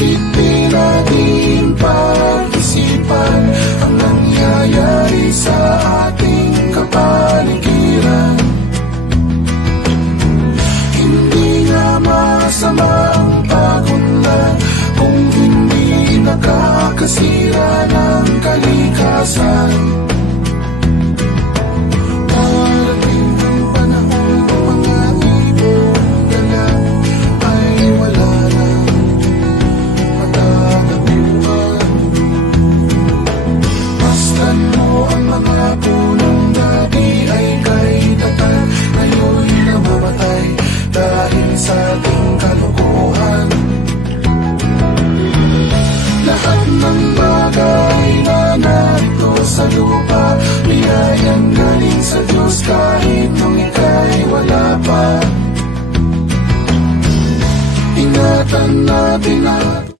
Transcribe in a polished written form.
Bakit di natin pag-isipan ang nangyayari sa ating kapaligiran? Hindi nga masama ang pagunlad kung hindi nakakasira ng kalikasan.